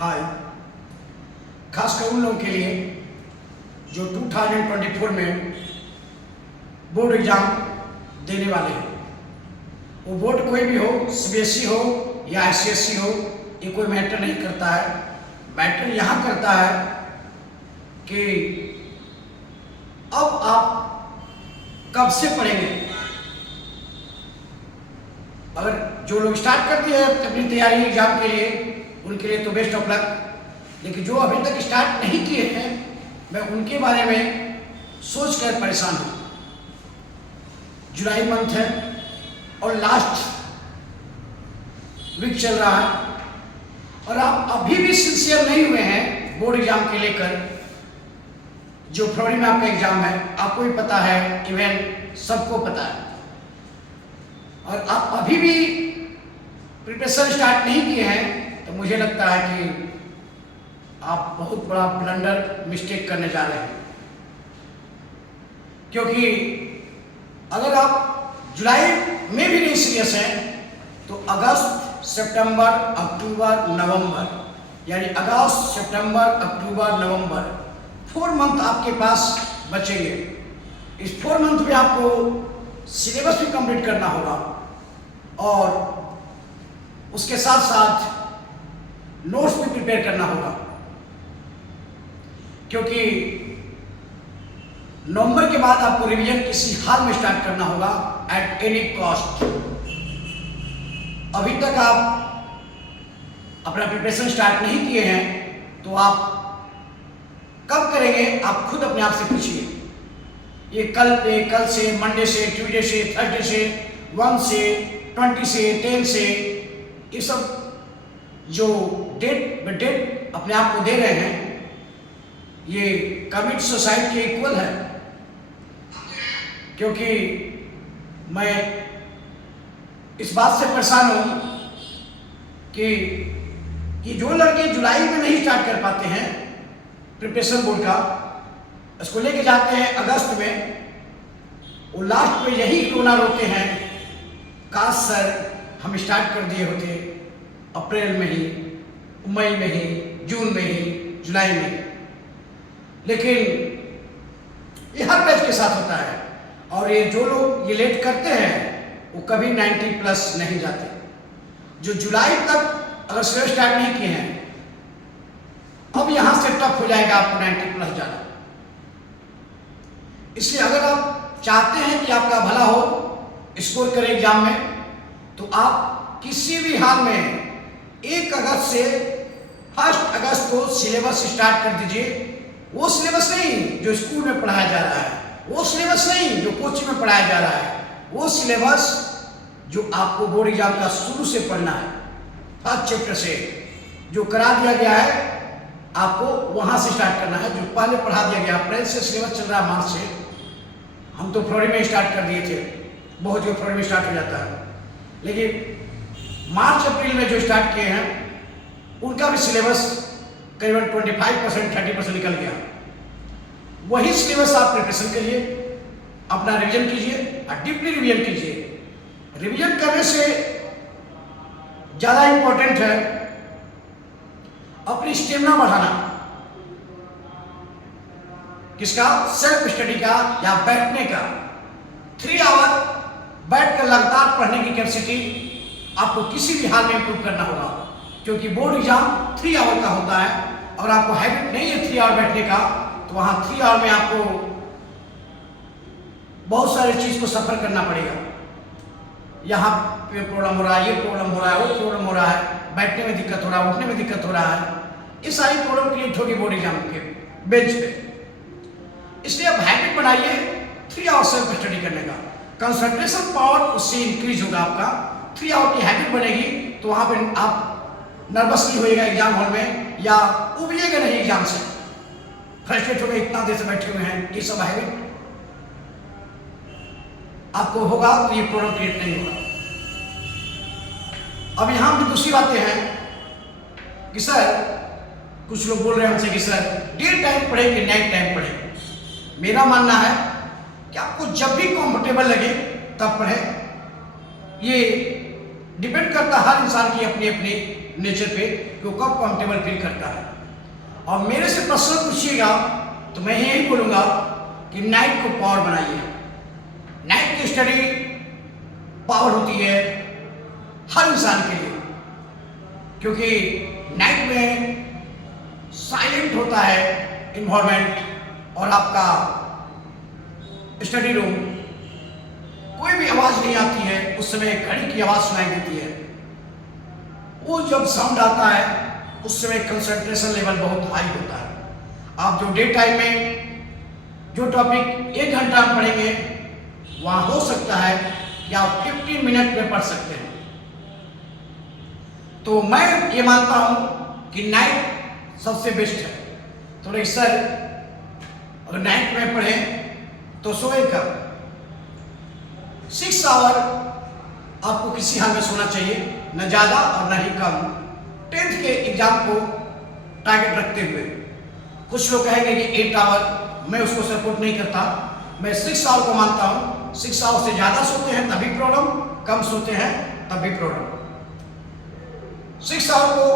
हाय, खासकर उन लोगों के लिए जो 2024 में बोर्ड एग्जाम देने वाले हैं। वो बोर्ड कोई भी हो, सीबीएसई हो या आईसीएसई हो, ये कोई मैटर नहीं करता है। मैटर यहाँ करता है कि अब आप कब से पढ़ेंगे। अगर जो लोग स्टार्ट कर दिए हैं अपनी तैयारी एग्जाम के लिए, उनके लिए तो बेस्ट ऑफ लक। लेकिन जो अभी तक स्टार्ट नहीं किए हैं, मैं उनके बारे में सोचकर परेशान हूँ। जुलाई मंथ है और लास्ट वीक चल रहा है और आप अभी भी सिंसियर नहीं हुए हैं बोर्ड एग्जाम के लेकर। जो फरवरी में आपका एग्जाम है, आपको भी पता है, इवन सबको पता है, और आप अभी भी प्रिपरेशन स्टार्ट नहीं किए हैं, तो मुझे लगता है कि आप बहुत बड़ा ब्लंडर मिस्टेक करने जा रहे हैं। क्योंकि अगर आप जुलाई में भी नहीं सीरियस हैं, तो अगस्त, सितंबर, अक्टूबर, नवंबर, यानी अगस्त, सितंबर, अक्टूबर, नवंबर 4 मंथ आपके पास बचेंगे। इस 4 मंथ में आपको सिलेबस भी कंप्लीट करना होगा और उसके साथ साथ नोट्स भी प्रिपेयर करना होगा। क्योंकि नवंबर के बाद आपको रिवीजन किसी हाल में स्टार्ट करना होगा एट एनी कॉस्ट। अभी तक आप अपना प्रिपरेशन स्टार्ट नहीं किए हैं, तो आप कब करेंगे, आप खुद अपने आप से पूछिए। ये कल से, मंडे से, ट्यूसडे से, थर्सडे से, 1 से, 20 से, 10 से, ये सब जो डेट बाय डेट अपने आप को दे रहे हैं, ये कमिट सुसाइड के इक्वल है। क्योंकि मैं इस बात से परेशान हूँ कि ये जो लड़के जुलाई में नहीं स्टार्ट कर पाते हैं प्रिपरेशन बोर्ड का, इसको लेके जाते हैं अगस्त में, वो लास्ट में यही रोना रोते हैं, काश सर हम स्टार्ट कर दिए होते अप्रैल में ही, मई में ही, जून में ही, जुलाई में। लेकिन ये हर बैच के साथ होता है, और ये जो लोग ये लेट करते हैं वो कभी 90+ नहीं जाते। जो जुलाई तक अगर सिलेबस स्टार्ट नहीं किए हैं, अब यहां से टफ हो जाएगा आपको 90+ जाना। इसलिए अगर आप चाहते हैं कि आपका भला हो, स्कोर करें एग्जाम में, तो आप किसी भी हाल में 1 अगस्त से 1 अगस्त को सिलेबस स्टार्ट कर दीजिए। वो सिलेबस नहीं जो स्कूल में पढ़ाया जा रहा है, वो सिलेबस नहीं जो कोचिंग में पढ़ाया जा रहा है, वो सिलेबस जो आपको बोर्ड एग्जाम का शुरू से पढ़ना है, फर्स्ट चैप्टर से जो करा दिया गया है, आपको वहां से स्टार्ट करना है। जो पहले पढ़ा दिया गया, अप्रैल से सिलेबस चल रहा है, मार्च से, हम तो फरवरी में स्टार्ट कर दिए थे, बहुत जो फरवरी में स्टार्ट हो जाता है। लेकिन मार्च अप्रैल में जो स्टार्ट किए हैं, उनका भी सिलेबस करीबन 25%, 30% निकल गया। वही सिलेबस आप प्रिपरेशन करिए, अपना रिवीजन कीजिए और डीपली रिवीजन कीजिए। रिवीजन करने से ज़्यादा इंपॉर्टेंट है अपनी स्टेमिना बढ़ाना। किसका? सेल्फ स्टडी का या बैठने का। 3 आवर बैठकर लगातार पढ़ने की कैपेसिटी आपको किसी भी हाल में इंप्रूव करना होगा। क्योंकि बोर्ड एग्जाम 3 आवर का होता है, और आपको हैबिट नहीं है 3 आवर बैठने का, तो वहां 3 आवर में आपको बहुत सारी चीज को सफर करना पड़ेगा। यहाँ पे प्रॉब्लम हो रहा है, ये प्रॉब्लम हो रहा है, वो प्रॉब्लम हो रहा है, बैठने में दिक्कत हो रहा है, उठने में दिक्कत हो रहा है। ये सारी प्रॉब्लम क्रिएट होगी बोर्ड एग्जाम के बेंच पे। इसलिए आप हैबिट बनाइए 3 आवर सेल्फ स्टडी करने का। कंसंट्रेशन पावर उससे इंक्रीज होगा आपका। 3 आवर की हैबिट बनेगी, तो वहां पे आप नर्वस नहीं होइएगा एग्जाम हॉल में, या उबिएगा नहीं एग्जाम से, फ्रस्ट्रेट हो गए, इतना देर से बैठे हुए हैं। ये सब हैबिट आपको होगा तो ये प्रॉब्लम क्रिएट नहीं होगा। अब यहां भी दूसरी बातें हैं कि सर, कुछ लोग बोल रहे हैं हमसे कि सर डे टाइम पढ़े कि नाइट टाइम पढ़े। मेरा मानना है कि आपको जब भी कंफर्टेबल लगे तब पढ़े। ये डिपेंड करता हर इंसान की अपनी अपनी नेचर पे कि वो कब कंफर्टेबल फील करता है। और मेरे से प्रश्न पूछिएगा तो मैं यही बोलूँगा कि नाइट को पावर बनाइए। नाइट की स्टडी पावर होती है हर इंसान के लिए, क्योंकि नाइट में साइलेंट होता है इन्वायरमेंट और आपका स्टडी रूम, कोई भी आवाज़ नहीं आती है। उस समय घड़ी की आवाज़ सुनाई देती है। वो जब साउंड आता है उस समय कंसंट्रेशन लेवल बहुत हाई होता है। आप जो डे टाइम में जो टॉपिक 1 घंटा में पढ़ेंगे वहाँ हो सकता है कि आप 15 मिनट में पढ़ सकते हैं। तो मैं ये मानता हूँ कि नाइट सबसे बेस्ट है। तो सर अगर नाइट में पढ़ें तो सोए कब? 6 आवर आपको किसी हाल में सोना चाहिए, न ज़्यादा और न ही कम। 10th के एग्जाम को टारगेट रखते हुए कुछ लोग कहेंगे कि 8 आवर, मैं उसको सपोर्ट नहीं करता। मैं 6 आवर को मानता हूँ। 6 आवर से ज़्यादा सोते हैं तभी प्रॉब्लम, कम सोते हैं तब भी प्रॉब्लम। 6 आवर को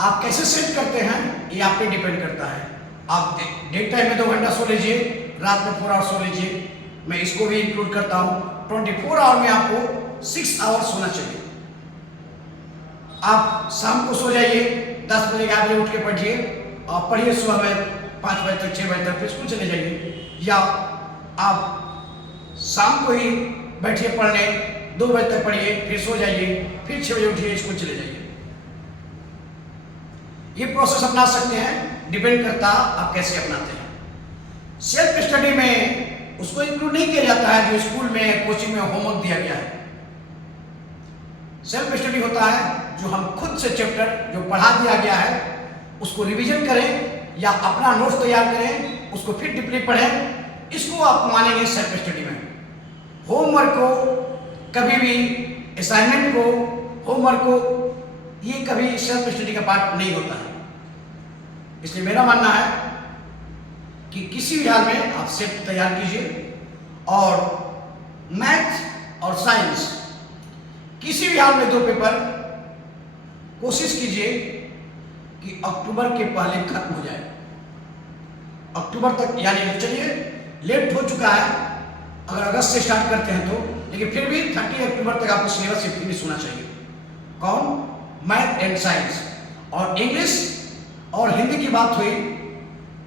आप कैसे सेट करते हैं ये आप पे डिपेंड करता है। आप डे टाइम में 2 घंटा सो लीजिए, रात में 4 आवर सो लीजिए। मैं इसको भी इंक्लूड करता हूँ। 24 आवर में आपको 6 आवर सोना चाहिए। आप शाम को सो जाइए, 10 बजे 11 बजे उठ के पढ़िए और पढ़िए सुबह में 5 बजे तक 6 बजे तक, फिर स्कूल चले जाइए। या आप शाम को ही बैठिए पढ़ने, 2 बजे तक पढ़िए, फिर सो जाइए, फिर 6 बजे उठिए, स्कूल चले जाइए। ये प्रोसेस अपना सकते हैं, डिपेंड करता आप कैसे अपनाते हैं। सेल्फ स्टडी में उसको इंक्लूड नहीं किया जाता है जो स्कूल में कोचिंग में होमवर्क दिया गया है। सेल्फ स्टडी होता है जो हम खुद से चैप्टर जो पढ़ा दिया गया है उसको रिवीजन करें या अपना नोट्स तैयार करें, उसको फिर डीपली पढ़ें। इसको आप मानेंगे सेल्फ स्टडी में। होमवर्क को कभी भी, असाइनमेंट को, होमवर्क को, ये कभी सेल्फ स्टडी का पार्ट नहीं होता है। इसलिए मेरा मानना है कि किसी भी हाल में आप सेट तैयार कीजिए और मैथ और साइंस किसी भी हाल में 2 पेपर कोशिश कीजिए कि अक्टूबर के पहले खत्म हो जाए। अक्टूबर तक, यानी चलिए लेट हो चुका है अगर अगस्त से स्टार्ट करते हैं तो, लेकिन फिर भी 30 अक्टूबर तक आपको सिलेबस से फिनिश होना चाहिए। कौन? Math and science. और इंग्लिश और हिंदी की बात हुई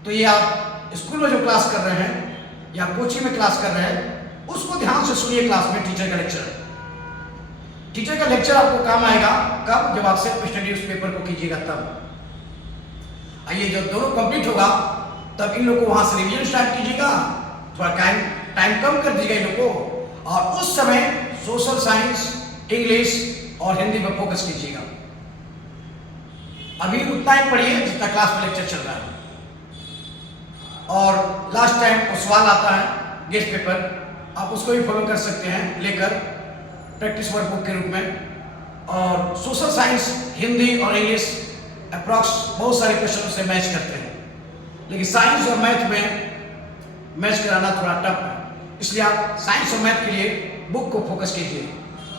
तो ये आप स्कूल में जो क्लास कर रहे हैं या कोचिंग में क्लास कर रहे हैं उसको ध्यान से सुनिए। क्लास में टीचर का लेक्चर, टीचर का लेक्चर आपको काम आएगा कब? जब आप सेल्फ स्टडी उस पेपर को कीजिएगा तब। आइए जब दोनों कंप्लीट होगा तब इन लोगों को वहां से रिवीजन स्टार्ट कीजिएगा, थोड़ा टाइम कम कर दीजिएगा इन लोगों को, और उस समय सोशल साइंस, इंग्लिश और हिंदी पर फोकस कीजिएगा। अभी उतना ही पढ़िए जितना क्लास में लेक्चर चल रहा है। और लास्ट टाइम वो सवाल आता है गेस्ट पेपर, आप उसको भी फॉलो कर सकते हैं लेकर प्रैक्टिस वर्कबुक के रूप में। और सोशल साइंस, हिंदी और इंग्लिश अप्रॉक्स बहुत सारे क्वेश्चन से मैच करते हैं, लेकिन साइंस और मैथ में मैच कराना थोड़ा टफ है। इसलिए आप साइंस और मैथ के लिए बुक को फोकस कीजिए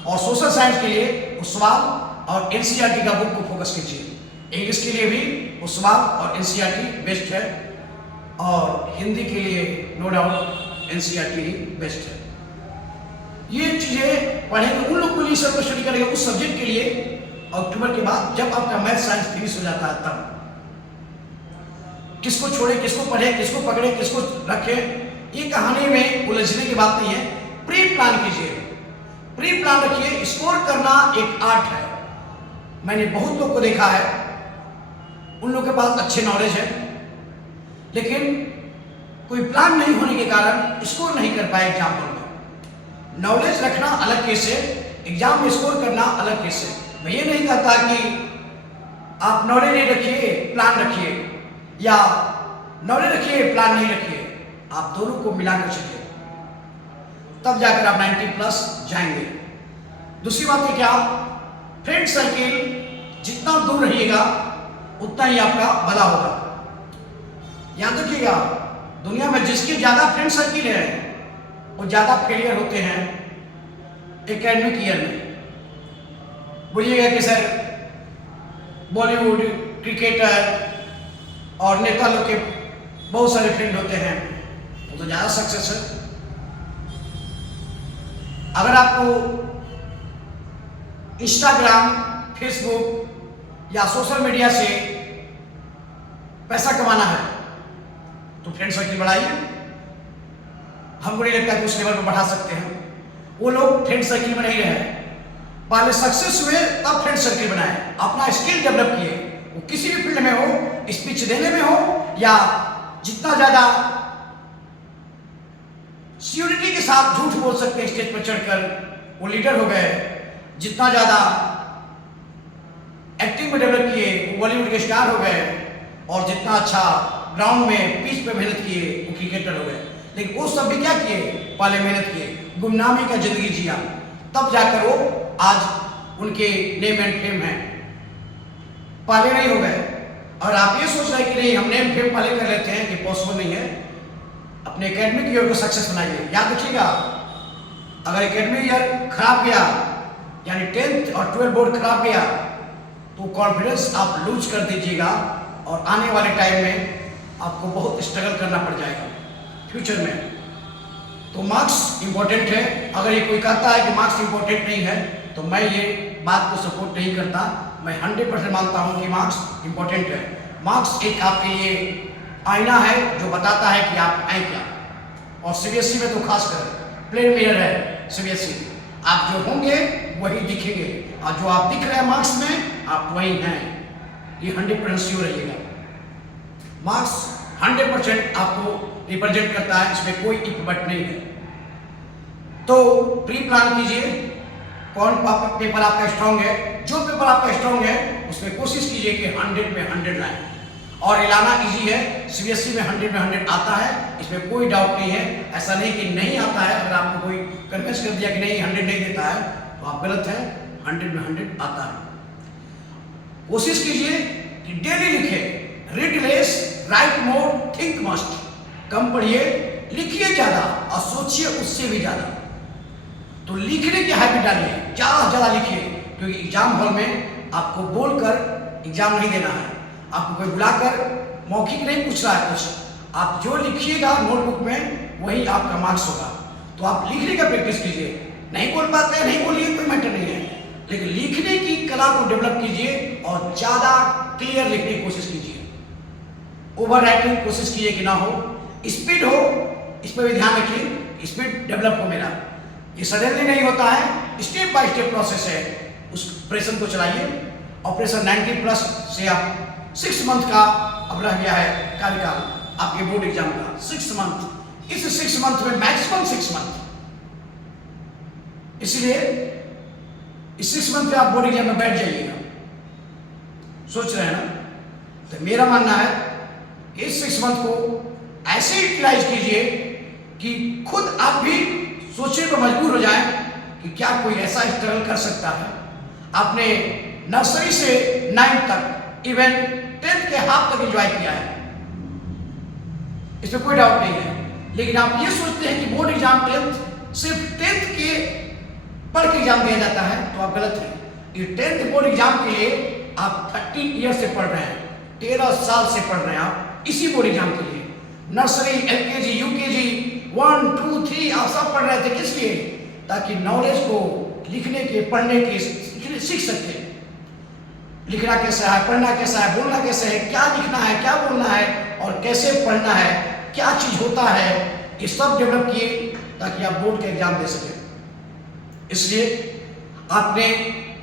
और सोशल साइंस के लिए उस सवाल और एनसीईआरटी का बुक को फोकस कीजिए। इंग्लिश के लिए भी उस सवाल और एनसीईआरटी बेस्ट है और हिंदी के लिए नो डाउट एनसीईआरटी ही बेस्ट है। ये चीज़ें पढ़ेंगे उन लोग के लिए, सब स्टडी करेंगे उस सब्जेक्ट के लिए अक्टूबर के बाद जब आपका मैथ साइंस फिनिश हो जाता है तब। किसको छोड़े, किसको पढ़े, किसको पकड़े, किसको रखे, ये कहानी में उलझने की बात नहीं है। प्री प्लान कीजिए, प्री प्लान रखिए। स्कोर करना एक आर्ट है। मैंने बहुत लोग को देखा है, उन लोग के पास अच्छे नॉलेज है लेकिन कोई प्लान नहीं होने के कारण स्कोर नहीं कर पाए एग्जाम में। नॉलेज रखना अलग केस है, एग्जाम में स्कोर करना अलग केस है। मैं ये नहीं कहता कि आप नॉलेज नहीं रखिए प्लान रखिए, या नॉलेज रखिए प्लान नहीं रखिए, आप दोनों को मिलाकर चलिए, तब जाकर आप 90+ जाएंगे। दूसरी बात है क्या, फ्रेंड सर्किल जितना दूर रहिएगा उतना ही आपका भला होगा। याद रखिएगा, दुनिया में जिसके ज्यादा फ्रेंड सर्किल है वो ज्यादा फेलियर होते हैं एकेडमिक ईयर में। बोलिएगा कि सर बॉलीवुड क्रिकेटर और नेता लोग के बहुत सारे फ्रेंड होते हैं, वो तो ज़्यादा सक्सेस है। अगर आपको इंस्टाग्राम, फेसबुक या सोशल मीडिया से पैसा कमाना है तो फ्रेंड सर्किल बढ़ाइए। हमको नहीं लगता कि उस लेवल पर बढ़ा सकते हैं। वो लोग फ्रेंड सर्किल में नहीं रहे, पहले सक्सेस हुए तब फ्रेंड सर्किल बनाए, अपना स्किल डेवलप किए। वो किसी भी फील्ड में हो, स्पीच देने में हो या जितना ज्यादा सिक्योरिटी के साथ झूठ बोल सकते हैं स्टेज पर चढ़कर, वो लीडर हो गए। जितना ज्यादा एक्टिंग में डेवलप किए, वो बॉलीवुड के स्टार हो गए। और जितना अच्छा ग्राउंड में पिच पे मेहनत किए, वो क्रिकेटर हो गए। लेकिन वो सब भी क्या किए, पहले मेहनत किए, गुमनामी का जिंदगी जिया, तब जाकर वो आज उनके नेम एंड फेम है। पहले नहीं हो गए। और आप ये सोच रहे हैं कि नहीं हम नेम फेम पहले कर लेते हैं, कि पॉसिबल नहीं है। अपने एकेडमिक ईयर को सक्सेस बनाइए। याद रखिएगा, अगर एकेडमिक ईयर खराब गया, यानी 10th और 12th बोर्ड खराब गया, तो कॉन्फिडेंस आप लूज कर दीजिएगा और आने वाले टाइम में आपको बहुत स्ट्रगल करना पड़ जाएगा फ्यूचर में। तो मार्क्स इंपॉर्टेंट है। अगर ये कोई कहता है कि मार्क्स इंपॉर्टेंट नहीं है, तो मैं ये बात को सपोर्ट नहीं करता। मैं 100% मानता हूँ कि मार्क्स इंपॉर्टेंट है। मार्क्स एक आपके लिए आईना है जो बताता है कि आप हैं क्या। और सीबीएसई में तो खासकर प्लेन मिरर है सीबीएसई। आप जो होंगे वही दिखेंगे, और जो आप दिख रहे हैं मार्क्स में, आप वही हैं। ये 100% श्योर रहिएगा। मार्क्स 100% आपको रिप्रेजेंट करता है, इसमें कोई इफ बट नहीं है। तो प्री प्लान कीजिए, कौन पेपर आपका स्ट्रांग है। जो पेपर आपका स्ट्रांग है उसमें कोशिश कीजिए कि 100 में 100 लाएं। और लाना इजी है, सीबीएसई में 100 में 100 आता है, इसमें कोई डाउट नहीं है। ऐसा नहीं कि नहीं आता है। अगर आपको कोई कन्विंस कर दिया कि नहीं 100 नहीं देता है, तो आप गलत हैं। 100 में 100 आता है। कोशिश कीजिए कि डेली लिखें, रीड लेस, राइट मोर, थिंक मस्ट। कम पढ़िए, लिखिए ज्यादा और सोचिए उससे भी ज्यादा। तो लिखने की हैबिट डालिए, ज्यादा से ज्यादा लिखिए, क्योंकि एग्जाम हॉल में आपको बोलकर एग्जाम नहीं देना है। आपको कोई बुलाकर मौखिक नहीं पूछ रहा है कुछ। आप जो लिखिएगा नोटबुक में वही आपका मार्क्स होगा। तो आप लिखने का प्रैक्टिस कीजिए। नहीं बोल पाते हैं, नहीं बोलिए, कोई मैटर नहीं है, लेकिन लिखने की कला को डेवलप कीजिए और ज्यादा क्लियर लिखने की कोशिश कीजिए। ओवर राइटिंग कोशिश कीजिए कि ना हो। स्पीड हो, इस पर भी ध्यान रखिए, स्पीड डेवलप हो मेरा। ये सडनली नहीं होता है, स्टेप बाय स्टेप प्रोसेस है। उस ऑपरेशन को चलाइए। ऑपरेशन 90+ से आप 6 मंथ का अब रह गया है कार्यकाल आपके बोर्ड एग्जाम का। 6 मंथ, इस 6 मंथ में मैक्सिमम 6 मंथ, इसलिए इस 6 मंथ में आप बोर्ड एग्जाम में बैठ जाइएगा। सोच रहे हैं ना? तो मेरा मानना है इस 6 मंथ को ऐसे यूटिलाइज कीजिए कि खुद आप भी सोचने पर मजबूर हो जाएं कि क्या कोई ऐसा स्ट्रगल कर सकता है। आपने नर्सरी से 9th तक, इवन 10th के हाफ तक एंजॉय किया है, इसमें कोई डाउट नहीं है। लेकिन आप ये सोचते हैं कि बोर्ड एग्जाम 10th सिर्फ 10th के पढ़ के एग्जाम दिया जाता है, तो आप गलत हैं। ये 10th बोर्ड एग्जाम के लिए आप 13 ईयर से पढ़ रहे हैं, 13 साल से पढ़ रहे हैं आप इसी बोर्ड एग्जाम के लिए। नर्सरी, एलकेजी, यूकेजी, 1, 2, 3 आप सब पढ़ रहे थे, किस लिए? ताकि नॉलेज को लिखने के, पढ़ने के सीख सकते। लिखना कैसा है, पढ़ना कैसा है, बोलना कैसा है, क्या लिखना है, क्या बोलना है और कैसे पढ़ना है, क्या चीज होता है, ये सब डेवलप किए ताकि आप बोर्ड का एग्जाम दे सकें। इसलिए आपने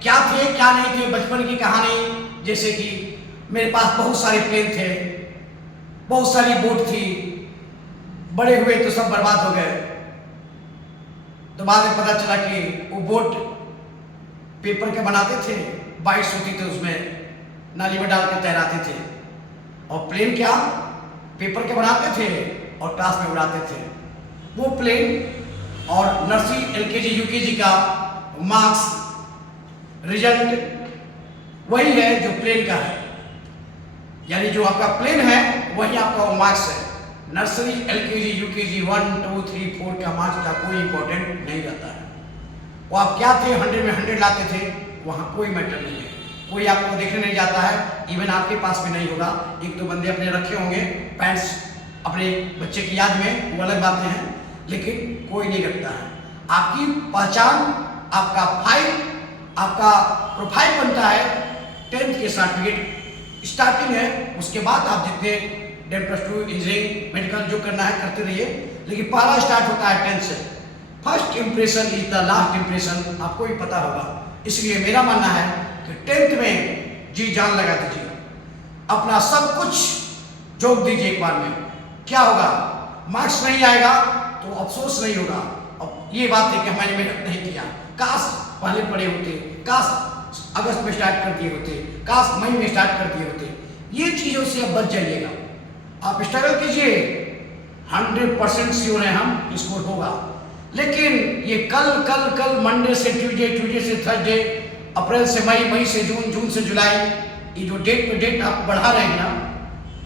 क्या थे क्या नहीं थे बचपन की कहानी, जैसे कि मेरे पास बहुत सारे प्लेन थे, बहुत सारी बोट थी, बड़े हुए तो सब बर्बाद हो गए। तो बाद में पता चला कि वो बोट पेपर के बनाते थे, बाइट्स होती थी उसमें, नाली में डाल के तैराते थे। और प्लेन क्या, पेपर के बनाते थे और क्लास में उड़ाते थे। वो प्लेन और नर्सरी, एलकेजी, यूकेजी का मार्क्स, रिजल्ट वही है जो प्लेन का है। यानी जो आपका प्लेन है वही आपका वो मार्क्स है। नर्सरी, एलकेजी, यूकेजी 1, 2, 3, 4 का मार्क्स का कोई इंपॉर्टेंट नहीं रहता है। वो आप क्या थे, 100 में 100 लाते थे, वहाँ कोई मैटर नहीं है। कोई आपको देखने नहीं जाता है, इवन आपके पास भी नहीं होगा। एक दो बंदे अपने रखे होंगे पैंट्स अपने बच्चे की याद में, वो अलग बातें हैं, लेकिन कोई नहीं रखता है। आपकी पहचान, आपका फाइल, आपका प्रोफाइल बनता है 10th के सर्टिफिकेट स्टार्टिंग है। उसके बाद आप जितने 10+2 इंजीनियरिंग मेडिकल जो करना है करते रहिए, लेकिन पहला स्टार्ट होता है 10th से। First impression is the last impression, आपको भी पता होगा। इसलिए मेरा मानना है कि 10th में जी जान लगा दीजिए, अपना सब कुछ जोड़ दीजिए एक बार में। क्या होगा, मार्क्स नहीं आएगा तो अफसोस नहीं होगा। अब ये बात है कि मैंने मेहनत नहीं किया, काश पहले पढ़े होते, काश अगस्त में स्टार्ट कर दिए होते, काश मई में स्टार्ट कर दिए होते। ये चीजों से अब बच जाइएगा। आप स्ट्रगल कीजिए, 100% श्योर है हम स्कोर होगा। लेकिन ये कल मंडे से ट्यूसडे, ट्यूसडे से थर्सडे, अप्रैल से मई, मई से जून, जून से जुलाई, ये जो डेट पे डेट आप बढ़ा रहे हैं ना,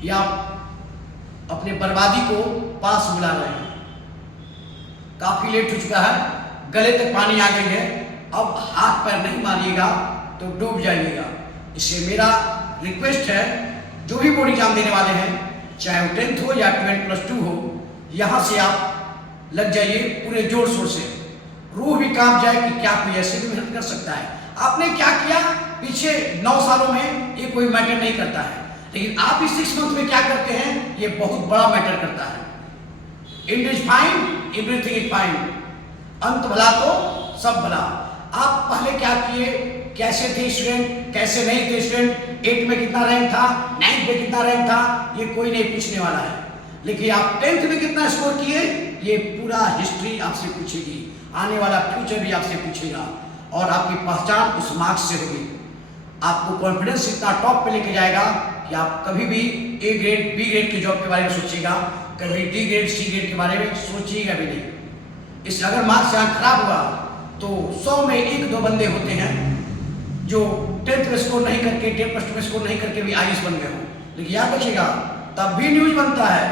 ये आप अपने बर्बादी को पास बुला रहे हैं। काफी लेट हो चुका है, गले तक पानी आ गई है, अब हाथ पैर नहीं मारिएगा तो डूब जाइएगा। इसलिए मेरा रिक्वेस्ट है, जो भी बोर्ड एग्जाम देने वाले हैं, चाहे वो 10th हो या 12+2 हो, यहाँ से आप लग जाइए पूरे जोर शोर से। रूह भी कांप जाए कि क्या कोई ऐसे भी मेहनत कर सकता है। आपने क्या किया पीछे 9 सालों में, ये कोई मैटर नहीं करता है, लेकिन आप इस 6 मंथ में क्या करते हैं, ये बहुत बड़ा मैटर करता है। And is fine, everything is fine, अंत भला तो सब भला। आप पहले क्या किए, कैसे थे स्टूडेंट, कैसे नहीं थे स्टूडेंट, 8 में कितना रैंक था, 9th में कितना रैंक था, ये कोई नहीं पूछने वाला है। लेकिन आप 10th में कितना स्कोर किए, ये पूरा हिस्ट्री आपसे पूछेगी, आने वाला फ्यूचर भी आपसे पूछेगा, और आपकी पहचान उस मार्क्स से होगी। आपको कॉन्फिडेंस इतना टॉप पे लेके जाएगा कि आप कभी भी A ग्रेड, B ग्रेड की जॉब के बारे में सोचिएगा, कभी D ग्रेड, C ग्रेड के बारे में सोचिएगा भी नहीं। इससे अगर मार्क्स यहाँ खराब हुआ तो 100 में 1-2 बंदे होते हैं जो 10th में स्कोर नहीं करके, 10+2 में स्कोर नहीं करके भी IAS बन गए हों। लेकिन याद रखिएगा, तब भी न्यूज बनता है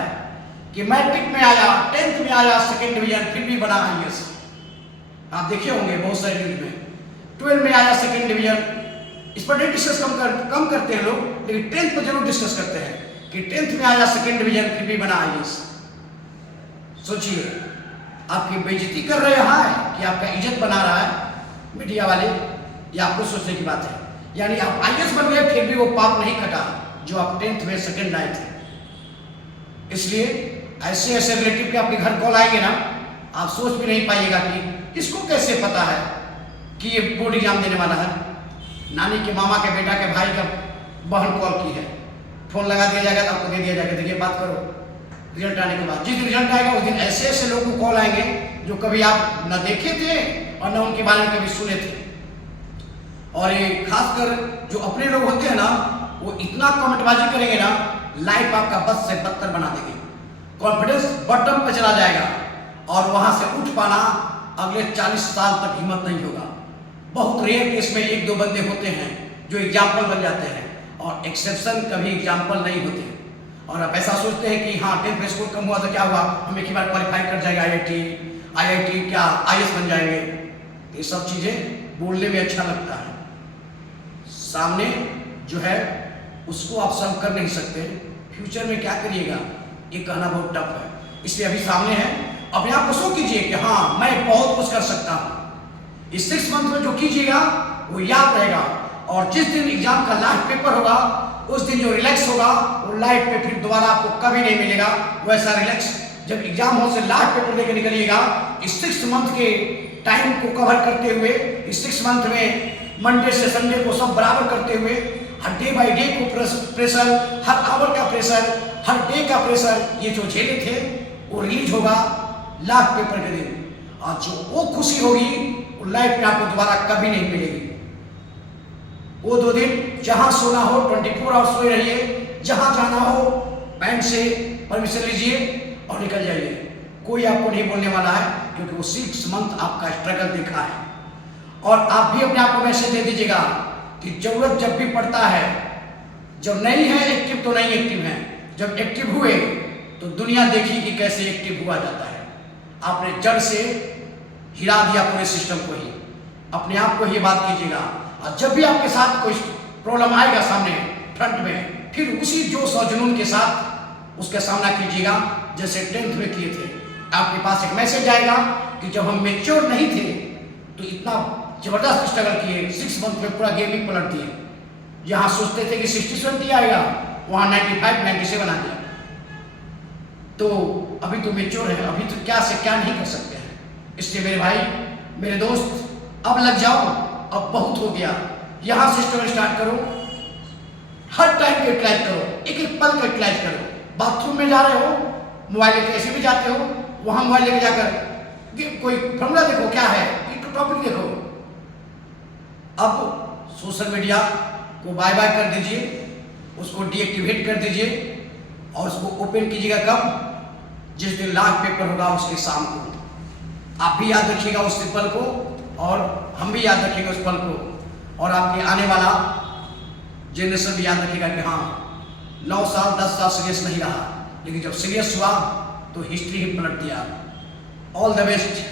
कि मैट्रिक में आया, 10th में आया 2nd डिवीजन, फिर भी बना IAS। आप देखे होंगे बहुत सारे न्यूज में, 12 में आया 2nd डिवीजन। इस पर नहीं डिस्कस कम करते हैं लोग, लेकिन 10th पर जरूर डिस्कस करते हैं कि 10th में आया 2nd डिवीजन, फिर भी बना IAS। सोचिए, आपकी बेइज्जती कर रहे हैं कि आपका इज्जत बना रहा है मीडिया वाले, ये आपको सोचने की बात है। यानी आप IAS बन गए, फिर भी वो पाप नहीं कटा जो आप 10th में 2nd आए थे। इसलिए ऐसे ऐसे रिलेटिव के आपके घर कॉल आएंगे ना, आप सोच भी नहीं पाइएगा कि इसको कैसे पता है कि ये बोर्ड एग्जाम देने वाला है। नानी के मामा के बेटा के भाई का बहन कॉल की है, फोन लगा दिया जाएगा तो आपको दे दिया जाएगा, देखिए बात करो। रिजल्ट आने के बाद, जिस दिन रिजल्ट आएगा उस दिन ऐसे ऐसे लोगों को कॉल आएंगे जो कभी आप न देखे थे और न उनके बारे में कभी सुने थे। और ये खासकर जो अपने लोग होते हैं ना, वो इतना कमेंटबाजी करेंगे ना, लाइफ आपका बद से बदतर बना देंगे। कॉन्फिडेंस बॉटम पे चला जाएगा और वहां से उठ पाना अगले 40 साल तक हिम्मत नहीं होगा। बहुत रेयर केस में 1-2 बंदे होते हैं जो एग्जाम्पल बन जाते हैं, और एक्सेप्शन कभी एग्जाम्पल नहीं होते। और आप ऐसा सोचते हैं कि हाँ 10th में स्कोर कम हुआ तो क्या हुआ, हम एक ही बार क्वालिफाई कर जाएगा IIT क्या IAS बन जाएंगे। ये सब चीजें बोलने में अच्छा लगता है, सामने जो है उसको आप सॉल्व कर नहीं सकते। फ्यूचर में क्या करिएगा ये कहना बहुत टफ है। इसलिए अभी सामने है, अपने आप को शो कीजिए कि हाँ मैं बहुत कुछ कर सकता हूँ। इस 6 मंथ में जो कीजिएगा वो याद रहेगा, और जिस दिन एग्जाम का लास्ट पेपर होगा उस दिन जो रिलैक्स होगा वो लाइफ पे फिर दोबारा आपको कभी नहीं मिलेगा। वैसा रिलैक्स जब एग्जाम हॉल से लास्ट पेपर लेकर निकलिएगा, इस 6 मंथ के टाइम को कवर करते हुए, इस 6 मंथ में मंडे से संडे को सब बराबर करते हुए, हर डे बाई डे को प्रेशर, हर आवर का प्रेशर, हर डे का प्रेशर, ये जो झेले थे वो रिलीज होगा लास्ट पेपर के दिन, और जो वो खुशी होगी वो लाइफ में आपको दोबारा कभी नहीं मिलेगी। वो 2 दिन जहां सोना हो 24 आवर्स सोए रहिए, जहां जाना हो बैंक से परमिशन लीजिए और निकल जाइए। कोई आपको नहीं बोलने वाला है, क्योंकि वो 6 मंथ आपका स्ट्रगल देखा है। और आप भी अपने आप को मैसेज दे दीजिएगा कि जरूरत जब भी पड़ता है, जब नहीं है एक्टिव तो नहीं एक्टिव है, जब एक्टिव हुए तो दुनिया देखी कि कैसे एक्टिव हुआ जाता है। आपने जड़ से हिला दिया पूरे सिस्टम को ही, अपने आप को ये बात कीजिएगा। और जब भी आपके साथ कोई प्रॉब्लम आएगा सामने फ्रंट में, फिर उसी जोश और जुनून के साथ उसका सामना कीजिएगा जैसे 10th में किए थे। आपके पास एक मैसेज आएगा कि जब हम मेच्योर नहीं थे तो इतना जबरदस्त स्ट्रगल किए, 6 मंथ में पूरा गेम ही पलट दिए। जहाँ सोचते थे कि 60-70 आएगा, वहाँ 95-97 आ गया। तो अभी तो मेच्योर है, अभी तो क्या से क्या नहीं कर सकते हैं। इसलिए मेरे भाई, मेरे दोस्त, अब लग जाओ, अब बहुत हो गया। यहाँ से स्ट्रगल स्टार्ट करो, हर टाइम पे यूटिलाइज करो, एक एक पल का यूटिलाइज करो। बाथरूम में जा रहे हो, मोबाइल लेके ऐसे भी जाते हो, वहाँ मोबाइल लेके जाकर कोई फॉर्मूला देखो क्या है, एक टॉपिक देखो। अब सोशल मीडिया को बाय बाय कर दीजिए, उसको डीएक्टिवेट कर दीजिए और उसको ओपन कीजिएगा कब? जिस दिन लास्ट पेपर होगा उसके शाम को। आप भी याद रखिएगा उस पल को और हम भी याद रखेंगे उस पल को, और आपके आने वाला जनरेशन भी याद रखेगा कि हाँ 9 साल 10 साल सीरियस नहीं रहा, लेकिन जब सीरियस हुआ तो हिस्ट्री ही पलट दिया। All the best.